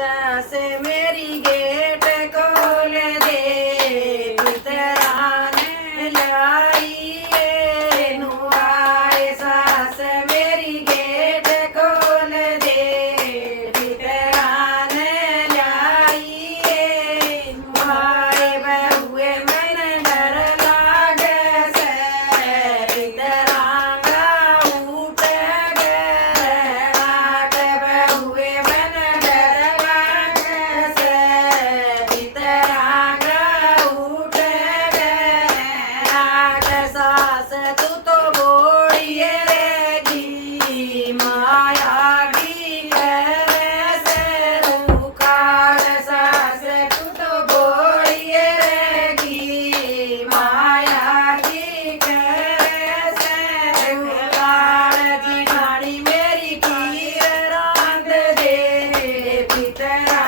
सास मेरी गेट खोल दे पितरान लाइए नुआए सास मेरी गेट खोल दे पितरान लाइए नुआए बहुए मन डर लागे से पितरांगा उठ गए आट बहुए मन डर लागे से पितरांगा उठ गए आट सास तू तो बोलिए गी माया की करे से रुखाड़ सास तू तो बोलिए गी माया की करे से रुखाड़ जिठानी मेरी खीर रांध दे पितरा